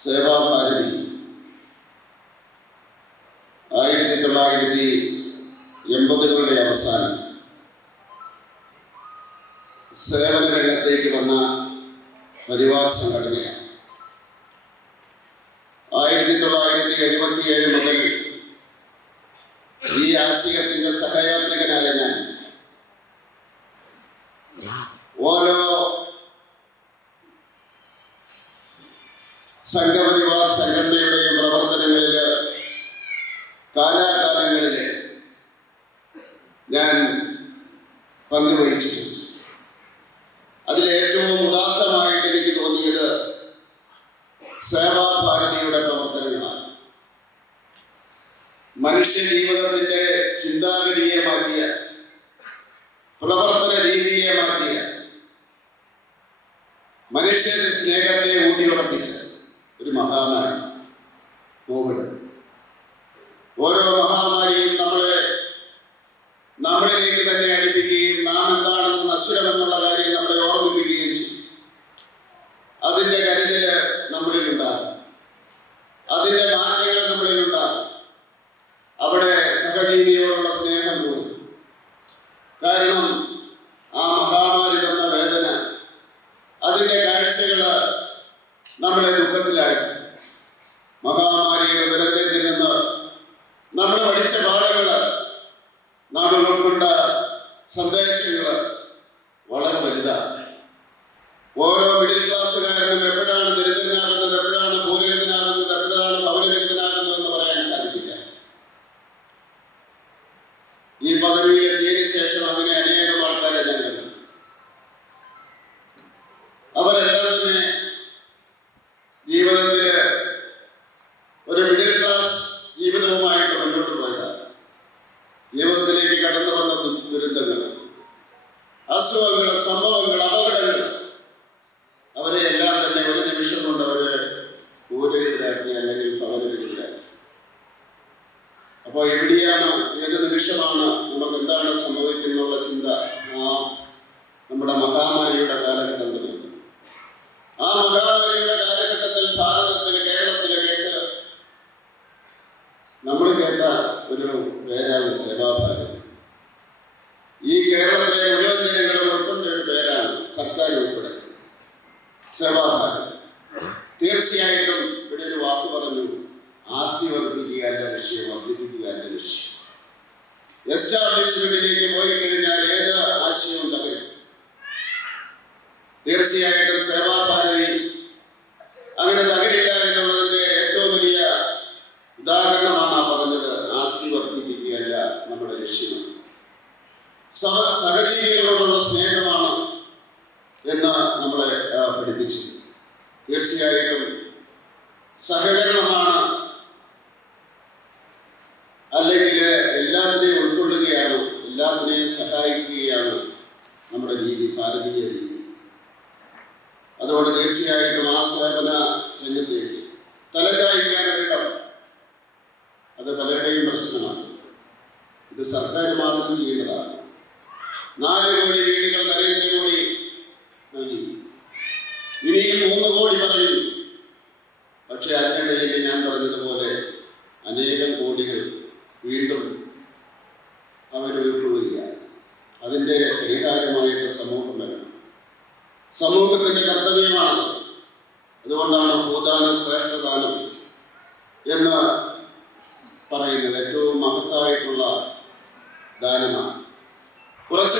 സേവാഭാരതി 1980കളുടെ അവസാനം സേവന രംഗത്തേക്ക് വന്ന പരിവാർ സംഘടനയാണ്. 1977 മുതൽ ഈ ആശയത്തിന്റെ സഹയാത്രികനായ ഞാൻ ഓരോ സംഘപരിവാർ സംഘടനയുടെയും പ്രവർത്തനങ്ങളിൽ കാലാകാലങ്ങളിൽ ഞാൻ പങ്കുവഹിച്ചിട്ടുണ്ട്. അതിലേറ്റവും ഉദാത്തമായിട്ട് എനിക്ക് തോന്നിയത് സേവാഭാരതിയുടെ പ്രവർത്തനങ്ങളാണ്. മനുഷ്യ ജീവിതത്തിന്റെ ചിന്താഗതിയെ മാറ്റിയ, പ്രവർത്തന രീതിയെ മാറ്റിയ, മനുഷ്യന്റെ സ്നേഹത്തെ ഊട്ടിയുറപ്പിച്ച ഒരു മഹാമാരി കോവിഡ്. ഓരോ മഹാമാരിയും നമ്മളിലേക്ക് തന്നെ അടുപ്പിക്കുകയും നാം എന്താണെന്ന് നശ്വരമെന്നുള്ള കാര്യം നമ്മളെ ഓർമ്മിപ്പിക്കുകയും ചെയ്യും. അതിൻ്റെ കരുതല് നമ്മളിലുണ്ടാകും, അതിൻ്റെ മാറ്റങ്ങൾ നമ്മളിലുണ്ടാകും. അവിടെ സഹജീവിയോടുള്ള സ്നേഹം കൂടും. കാരണം ആ മഹാമാരി തന്ന വേദന, അതിൻ്റെ കാഴ്ചകള് നമ്മളെ ദുഃഖത്തിലാഴ്ച. മഹാമാരിയുടെ ദുരന്തത്തിൽ നിന്ന് നമ്മൾ പഠിച്ച പാഠങ്ങള്, നാം ഉൾക്കൊണ്ട സന്ദേശങ്ങള് വളരെ വലുതാണ്. ഓരോ മിഡിൽ ക്ലാസ്സുകാരനും എപ്പോഴാണ് ദരിദ്രനാകുന്നത്, എപ്പോഴാണ് ഭൂരഹിതനാകുന്നത്, എപ്പോഴാണ് ഭവനരഹിതനാകുന്നത് എന്ന് പറയാൻ സാധിക്കില്ല. ഈ പദവിയിലെത്തിയതിനു ശേഷം അങ്ങനെ അനേകം ആൾക്കാരെ ഞാൻ കണ്ടു. അവരെല്ലാം തന്നെ ജീവിതത്തില് ഒരു മിഡിൽ ക്ലാസ് ജീവിതവുമായിട്ട് മുന്നോട്ട് പോയതാണ്. ജീവിതത്തിലേക്ക് കടന്നു വന്ന ദുരന്തങ്ങൾ, അസുഖങ്ങൾ, സംഭവങ്ങൾ, അപകടങ്ങൾ, അവരെ എല്ലാം തന്നെ ഒരു നിമിഷം കൊണ്ട് അവരെ ഭൂരഹിതരാക്കി, അല്ലെങ്കിൽ ഭവനരഹിതരാക്കി. അപ്പോൾ എവിടെയാണ്, ഏത് നിമിഷമാണ് നമുക്ക് എന്താണ് സംഭവിക്കുന്നുള്ള ചിന്ത നമ്മുടെ മഹാമാരിയുടെ കാലഘട്ടം വരുന്നത്. ആ മഹാമാരിയുടെ കാലഘട്ടത്തിൽ ഭാരതത്തിൽ, കേരളത്തിൽ നമ്മൾ കേട്ട ഒരു പേരാണ് സേവാഭാരതി. ഈ കേരളത്തിലെ മുഴുവൻ ജനങ്ങളും ഉൾക്കൊണ്ട ഒരു പേരാണ്, സർക്കാർ ഉൾപ്പെടെ, സേവാഭാരതി. തീർച്ചയായിട്ടും ഇവിടെ ഒരു വാക്ക് പറഞ്ഞു, ആസ്തി വർദ്ധിക്കുക എൻ്റെ ലക്ഷ്യം, വർദ്ധിപ്പിക്കുക എൻ്റെ ലക്ഷ്യം. എസ്റ്റാബ്ലിഷ്മെന്റിലേക്ക് പോയി കഴിഞ്ഞാൽ ഏത് ആശയവും തകരും. തീർച്ചയായിട്ടും സേവാഭാരതി അങ്ങനെ തകരില്ല എന്നുള്ളതിന്റെ ഏറ്റവും വലിയ ഉദാഹരണമാണ് പറഞ്ഞത്. ആസ്തി വർദ്ധിപ്പിക്കുകയല്ല നമ്മുടെ ലക്ഷ്യം, സഹജീവികളോടുള്ള സ്നേഹമാണ് എന്ന് നമ്മളെ പഠിപ്പിച്ചു. തീർച്ചയായിട്ടും സഹകരണമാണ്, അല്ലെങ്കിൽ എല്ലാത്തിനെയും ഉൾക്കൊള്ളുകയാണ്, എല്ലാത്തിനെയും സഹായിക്കുകയാണ് നമ്മുടെ രീതി, ഭാരതീയ രീതി. അതുകൊണ്ട് തീർച്ചയായിട്ടും ആ സേവന രംഗത്തേക്ക് തലചായ്ക്കാനിടം അത് പലരുടെയും പ്രശ്നമാണ്. ഇത് സർക്കാർ മാത്രം ചെയ്യേണ്ടതാണ്. 4 കോടി വീടുകൾ നരേന്ദ്രമോദി നൽകി, ഇനിയും 3 കോടി പറയും. പക്ഷെ അതിനിടയിൽ ഞാൻ പറഞ്ഞതുപോലെ അനേകം കോടികൾ വീണ്ടും അവരുൾക്കൊള്ളുകയാണ്. അതിൻ്റെ പരിഹാരമായിട്ട് സമൂഹം വരണം. സമൂഹത്തിൻ്റെ കർത്തവ്യമാണ്. അതുകൊണ്ടാണ് ഭൂദാനം ശ്രേഷ്ഠദാനം എന്ന് പറയുന്നത്. ഏറ്റവും മഹത്തായിട്ടുള്ള ദാനമാണ്. കുറച്ച്